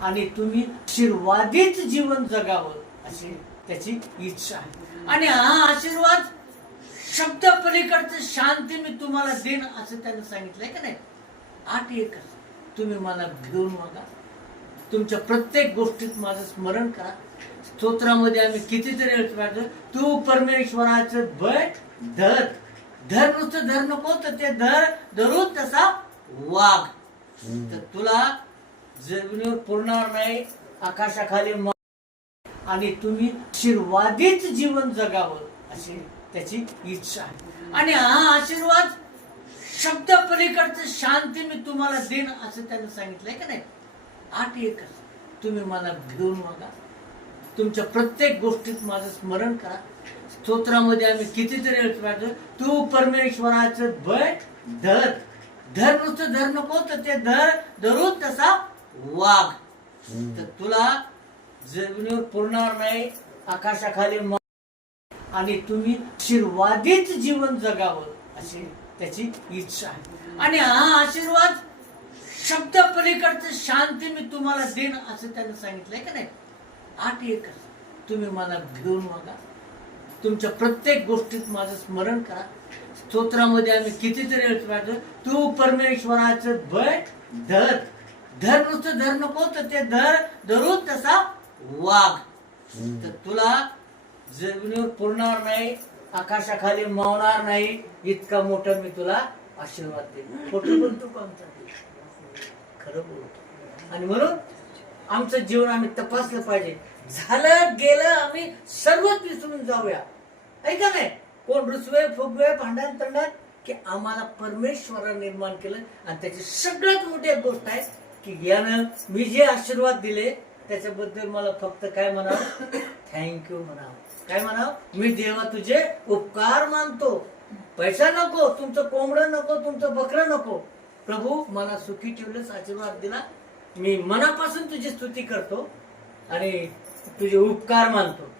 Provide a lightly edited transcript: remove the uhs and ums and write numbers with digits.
आणि तुम्ही आशीर्वादित जीवन जगावं अशी त्याची इच्छा आहे. आणि हा आशीर्वाद शब्द पलीकडचं शांती मी तुम्हाला देईन असं त्यानं सांगितलंय का नाही. 8:1 तुम्ही मला घेऊन वागा, तुमच्या प्रत्येक गोष्टीत माझं स्मरण करा. स्तोत्रामध्ये आम्ही कितीतरी वेळा तू परमेश्वराचं बट धर धर, नुसतं धर नको तर ते धरून तसा वाघ, तर तुला जमिनीवर पुरणार नाही, आकाशाखाली आणि तुम्ही आशीर्वादित जीवन जगावं अशी त्याची इच्छा आहे. आणि हा आशीर्वाद शब्द पलीकडचं शांती मी तुम्हाला देईन असं त्यानं सांगितलंय का नाही. 8:1 तुम्ही मला घेऊन वागा, तुमच्या प्रत्येक गोष्टीत माझं स्मरण करा. स्तोत्रामध्ये आम्ही कितीतरी वेळा तू परमेश्वराचं बट धर धर, नुसतं धर नको तर ते धरून तसा वाघ, तर तुला जमिनीवर पुरणार नाही, आकाशाखाली आणि तुम्ही आशीर्वादित जीवन जगावं अशी त्याची इच्छा आहे. आणि हा आशीर्वाद शब्द पलीकडचं शांती मी तुम्हाला देईन असं त्यानं सांगितलंय का नाही. 8:1 तुम्ही मला घेऊन वागा, तुमच्या प्रत्येक गोष्टीत माझं स्मरण करा. स्तोत्रामध्ये आम्ही कितीतरी वेळा तू परमेश्वराचं बट धर धर, नुसतं धर नको तर ते धरून तसा वाघ, तर तुला जमिनीवर पुरणार नाही, आकाशाखाली मावणार नाही, इतका मोठा मी तुला आशीर्वाद देईन. खोटं बोलतो का आमचा? खरं बोलतो. आणि म्हणून आमचं जीवन आम्ही तपासलं पाहिजे. झालं गेलं आम्ही सर्वच विसरून जाऊया, ऐका नाही. कोण रुसवे फुगवे भांडण तंडण, की आम्हाला परमेश्वराने निर्माण केलं. आणि त्याची सगळ्यात मोठी एक गोष्ट आहे की यानं मी जे आशीर्वाद दिले त्याच्याबद्दल मला फक्त काय म्हणावं, थँक्यू म्हणावं. काय म्हणावं, मी देवा तुझे उपकार मानतो. पैसा नको, तुमचं कोंबडं नको, तुमचं बकरं नको, प्रभू मला सुखी ठेवलंस, आशीर्वाद दिला, मी मनापासून तुझी स्तुती करतो आणि तुझे उपकार मानतो.